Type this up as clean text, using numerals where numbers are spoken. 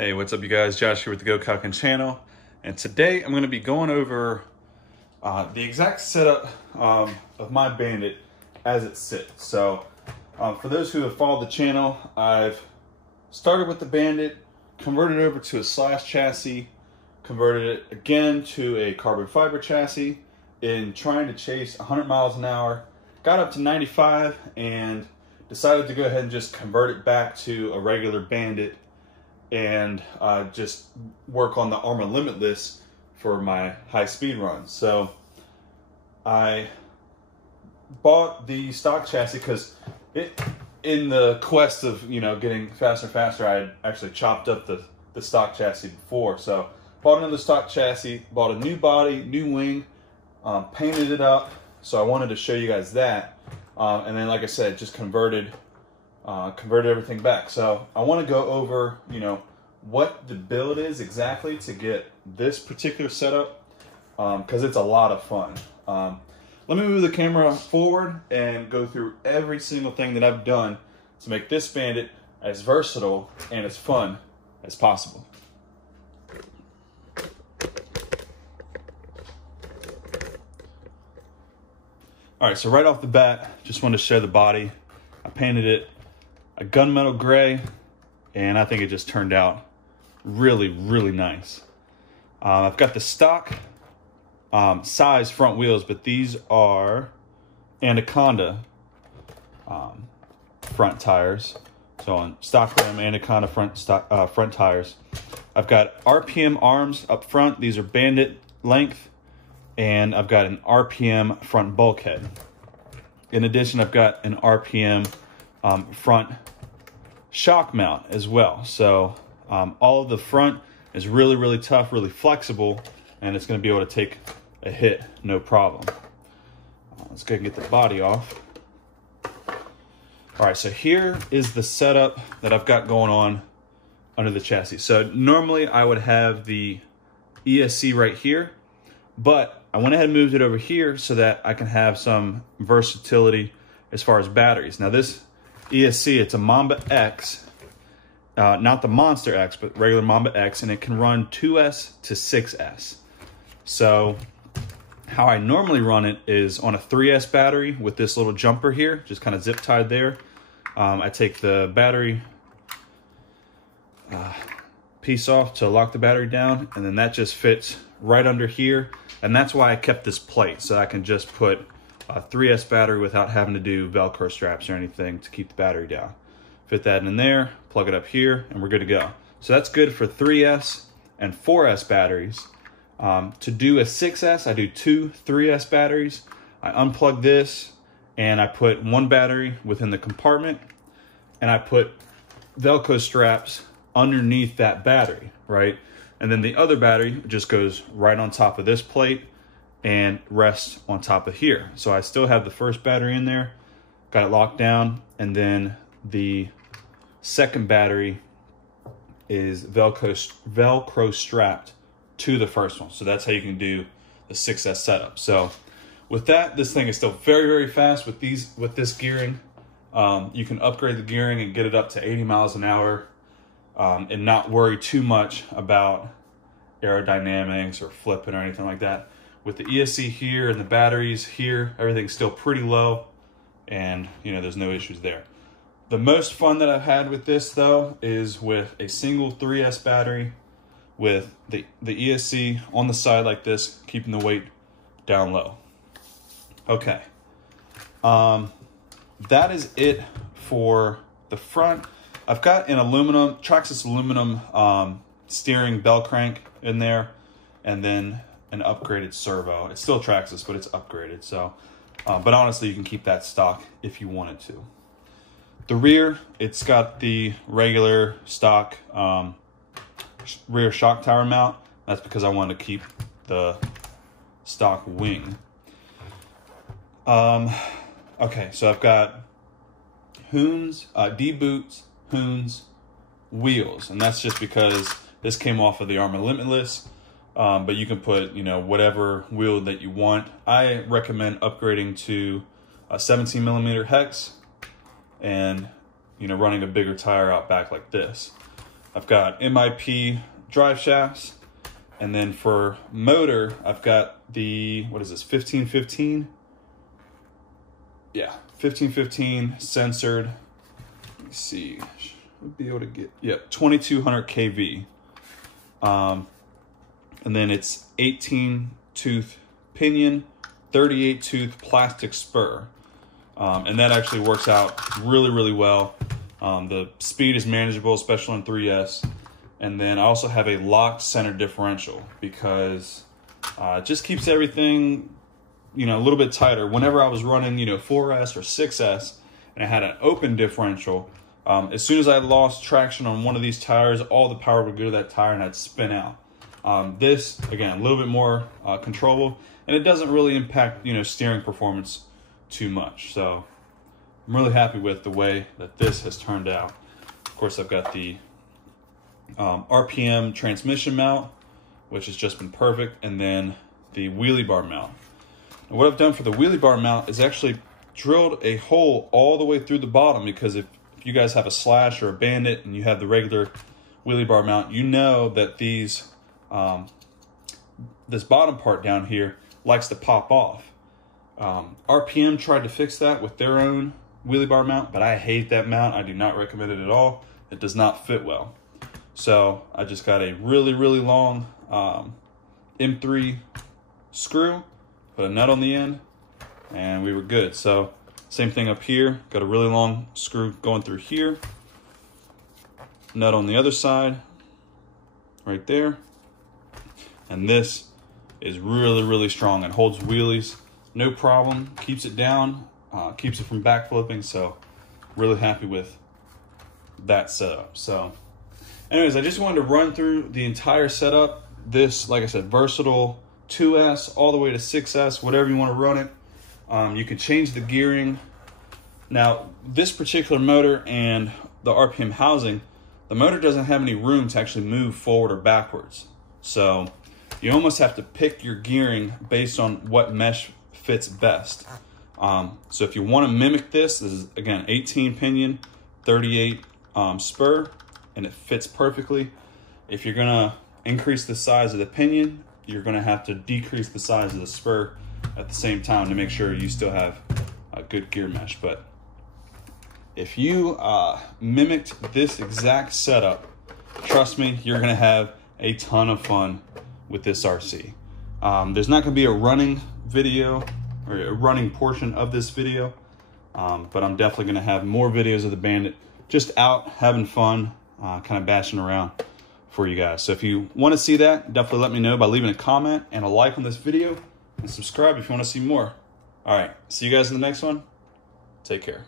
Hey, what's up you guys? Josh here with the GoKaioken channel, and today I'm going to be going over the exact setup of my Bandit as it sits. So for those who have followed the channel, I've started with the Bandit, converted it over to a slash chassis, converted it again to a carbon fiber chassis in trying to chase 100 miles an hour, got up to 95 and decided to go ahead and just convert it back to a regular Bandit and just work on the Arrma Limitless for my high speed runs. So I bought the stock chassis because in the quest of getting faster and faster, I had actually chopped up the stock chassis before. So bought another stock chassis, bought a new body, new wing, painted it up. So I wanted to show you guys that, and then like I said, just converted everything back. So I want to go over, what the build is exactly to get this particular setup, because it's a lot of fun. Let me move the camera forward and go through every single thing that I've done to make this Bandit as versatile and as fun as possible. All right, so right off the bat, just wanted to show the body. I painted it a gunmetal gray, and I think it just turned out really, really nice. I've got the stock size front wheels, but these are Anaconda front tires. So on stock rim, Anaconda front tires. I've got RPM arms up front. These are Bandit length, and I've got an RPM front bulkhead. In addition, I've got an RPM front shock mount as well. So all of the front is really, really tough, really flexible, and it's going to be able to take a hit no problem. Let's go ahead and get the body off. All right, so here is the setup that I've got going on under the chassis. So normally I would have the ESC right here, but I went ahead and moved it over here so that I can have some versatility as far as batteries. Now this ESC, it's a Mamba X, not the Monster X, but regular Mamba X, and it can run 2S to 6S. So how I normally run it is on a 3S battery with this little jumper here, just kind of zip tied there. I take the battery piece off to lock the battery down, and then that just fits right under here. And that's why I kept this plate, so I can just put a 3S battery without having to do Velcro straps or anything to keep the battery down. Fit that in there, plug it up here, and we're good to go. So that's good for 3S and 4S batteries. To do a 6S, I do two 3S batteries. I unplug this, and I put one battery within the compartment, and I put Velcro straps underneath that battery, right? And then the other battery just goes right on top of this plate and rests on top of here. So I still have the first battery in there, got it locked down, and then second battery is Velcro strapped to the first one. So that's how you can do the 6S setup. So with that, this thing is still very, very fast with this gearing. You can upgrade the gearing and get it up to 80 miles an hour and not worry too much about aerodynamics or flipping or anything like that. With the ESC here and the batteries here, everything's still pretty low, and there's no issues there. The most fun that I've had with this though is with a single 3S battery with the ESC on the side like this, keeping the weight down low. Okay, that is it for the front. I've got an aluminum, Traxxas aluminum steering bell crank in there, and then an upgraded servo. It's still Traxxas, but it's upgraded. So, but honestly, you can keep that stock if you wanted to. The rear, it's got the regular stock rear shock tower mount. That's because I wanted to keep the stock wing. Okay, so I've got Hoons, D-boots, Hoons, wheels, and that's just because this came off of the Arrma Limitless. But you can put, whatever wheel that you want. I recommend upgrading to a 17mm hex and, running a bigger tire out back like this. I've got MIP drive shafts. And then for motor, I've got the, what is this, 1515? Yeah, 1515 censored. Let me see, should be able to get, yeah, 2200 kV. And then it's 18 tooth pinion, 38 tooth plastic spur. And that actually works out really, really well. The speed is manageable, especially on 3S. And then I also have a locked center differential because it just keeps everything, you know, a little bit tighter. Whenever I was running, you know, 4S or 6S and I had an open differential, as soon as I lost traction on one of these tires, all the power would go to that tire and I'd spin out. This, again, a little bit more controllable, and it doesn't really impact, you know, steering performance too much. So I'm really happy with the way that this has turned out. Of course, I've got the RPM transmission mount, which has just been perfect, and then the wheelie bar mount. And what I've done for the wheelie bar mount is actually drilled a hole all the way through the bottom, because if you guys have a Slash or a Bandit and you have the regular wheelie bar mount, you know that these this bottom part down here likes to pop off. RPM tried to fix that with their own wheelie bar mount, but I hate that mount. I do not recommend it at all. It does not fit well. So I just got a really, really long M3 screw, put a nut on the end, and we were good. So same thing up here, got a really long screw going through here, nut on the other side, right there. And this is really, really strong. It holds wheelies, no problem, keeps it down, keeps it from backflipping. So really happy with that setup. So anyways, I just wanted to run through the entire setup. This, like I said, versatile 2S all the way to 6S, whatever you want to run it. You can change the gearing. Now, this particular motor and the RPM housing, the motor doesn't have any room to actually move forward or backwards. So you almost have to pick your gearing based on what mesh fits best. So if you want to mimic this is, again, 18 pinion, 38 spur, and it fits perfectly. If you're gonna increase the size of the pinion, you're gonna have to decrease the size of the spur at the same time to make sure you still have a good gear mesh. But if you mimicked this exact setup, trust me, you're gonna have a ton of fun with this RC. There's not gonna be a running video or a running portion of this video, but I'm definitely gonna have more videos of the Bandit just out having fun, kind of bashing around for you guys. So if you want to see that, definitely let me know by leaving a comment and a like on this video, and subscribe if you want to see more. All right, see you guys in the next one. Take care.